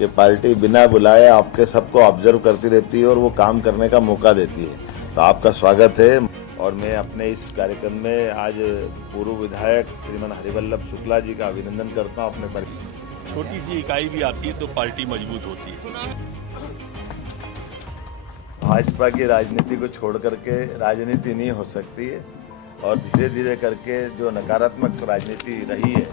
कि पार्टी बिना बुलाए आपके सबको ऑब्जर्व करती रहती है और वो काम करने का मौका देती है। तो आपका स्वागत है। और मैं अपने इस कार्यक्रम में आज पूर्व विधायक श्रीमान हरिवल्लभ शुक्ला जी का अभिनंदन करता हूँ। अपने छोटी सी इकाई भी आती है तो पार्टी मजबूत होती है। भाजपा की राजनीति को छोड़ करके राजनीति नहीं हो सकती है और धीरे धीरे करके जो नकारात्मक राजनीति रही है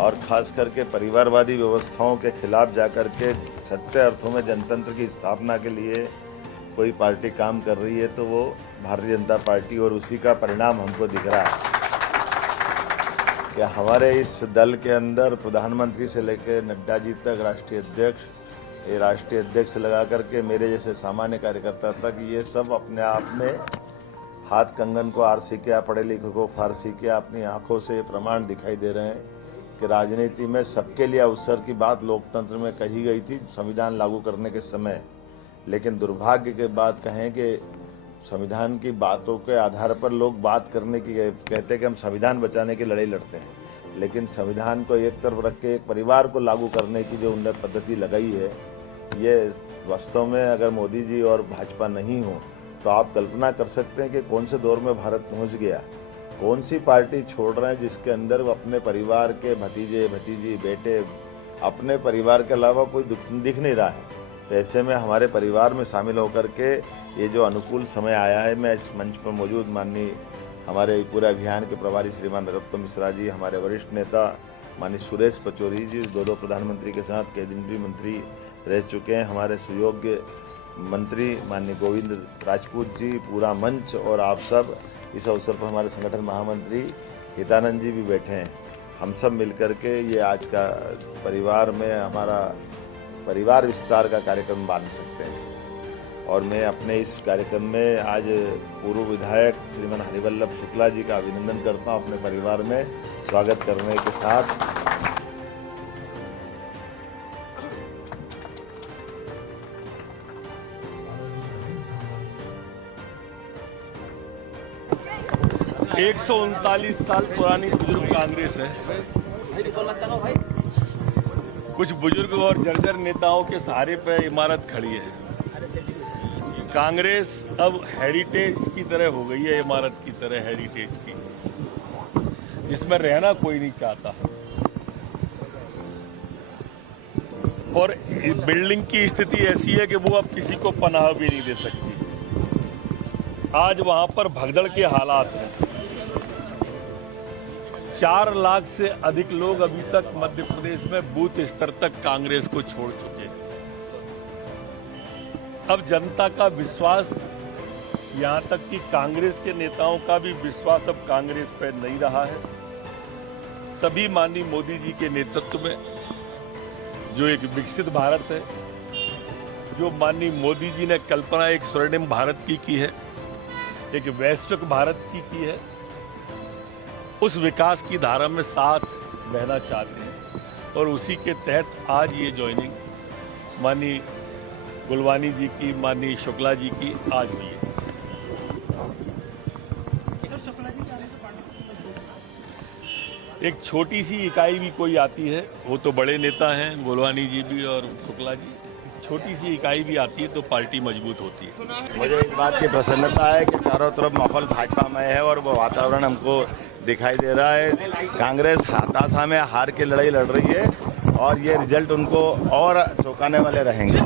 और खास करके परिवारवादी व्यवस्थाओं के खिलाफ जाकर के सच्चे अर्थों में जनतंत्र की स्थापना के लिए कोई पार्टी काम कर रही है तो वो भारतीय जनता पार्टी, और उसी का परिणाम हमको दिख रहा है कि हमारे इस दल के अंदर प्रधानमंत्री से लेकर नड्डा जी तक राष्ट्रीय अध्यक्ष से लगा करके मेरे जैसे सामान्य कार्यकर्ता तक ये सब अपने आप में हाथ कंगन को आरसी किया, पढ़े लिखे को फारसी किया, अपनी आंखों से प्रमाण दिखाई दे रहे हैं कि राजनीति में सबके लिए अवसर की बात लोकतंत्र में कही गई थी संविधान लागू करने के समय। लेकिन दुर्भाग्य के बात कहें कि संविधान की बातों के आधार पर लोग बात करने की कहते हैं कि हम संविधान बचाने की लड़ाई लड़ते हैं, लेकिन संविधान को एक तरफ रख के एक परिवार को लागू करने की जो उन्होंने पद्धति लगाई है, ये वास्तव में अगर मोदी जी और भाजपा नहीं हो तो आप कल्पना कर सकते हैं कि कौन से दौर में भारत पहुंच गया। कौन सी पार्टी छोड़ रहे हैं जिसके अंदर वो अपने परिवार के भतीजे भतीजी बेटे अपने परिवार के अलावा कोई दिख नहीं रहा है। तो ऐसे में हमारे परिवार में शामिल होकर के ये जो अनुकूल समय आया है, मैं इस मंच पर मौजूद माननीय हमारे पूरे अभियान के प्रभारी श्रीमान नरोत्तम मिश्रा जी, हमारे वरिष्ठ नेता माननीय सुरेश पचौरी जी, दो प्रधानमंत्री के साथ केंद्रीय मंत्री रह चुके हैं, हमारे सुयोग्य मंत्री माननीय गोविंद राजपूत जी, पूरा मंच और आप सब इस अवसर पर हमारे संगठन महामंत्री हितानंद जी भी बैठे हैं। हम सब मिलकर के ये आज का परिवार में हमारा परिवार विस्तार का कार्यक्रम बांध सकते हैं। और मैं अपने इस कार्यक्रम में आज पूर्व विधायक श्रीमान हरिवल्लभ शुक्ला जी का अभिनंदन करता हूँ अपने परिवार में स्वागत करने के साथ। एक 139 साल पुरानी बुजुर्ग कांग्रेस है। कुछ बुजुर्ग और जर्जर नेताओं के सहारे पर इमारत खड़ी है। कांग्रेस अब हेरिटेज की तरह हो गई है, इमारत की तरह हेरिटेज की, जिसमें रहना कोई नहीं चाहता। और बिल्डिंग की स्थिति ऐसी है कि वो अब किसी को पनाह भी नहीं दे सकती। आज वहां पर भगदड़ के हालात हैं। 4 लाख से अधिक लोग अभी तक मध्य प्रदेश में बूथ स्तर तक कांग्रेस को छोड़ चुके हैं। अब जनता का विश्वास, यहां तक कि कांग्रेस के नेताओं का भी विश्वास अब कांग्रेस पर नहीं रहा है। सभी माननीय मोदी जी के नेतृत्व में जो एक विकसित भारत है, जो माननीय मोदी जी ने कल्पना एक स्वर्णिम भारत की है, एक वैश्विक भारत की है, उस विकास की धारा में साथ बहना चाहते हैं। और उसी के तहत आज ये ज्वाइनिंग माननीय गुलवानी जी की, माननीय शुक्ला जी की आज हुई है। एक छोटी सी इकाई भी कोई आती है, वो तो बड़े नेता हैं गुलवानी जी भी और शुक्ला जी, छोटी सी इकाई भी आती है तो पार्टी मजबूत होती है। मुझे इस बात की प्रसन्नता है कि चारों तरफ माहौल भाजपामय है और वो वातावरण हमको दिखाई दे रहा है। कांग्रेस हताशा में हार की लड़ाई लड़ रही है और ये रिजल्ट उनको और चौंकाने वाले रहेंगे।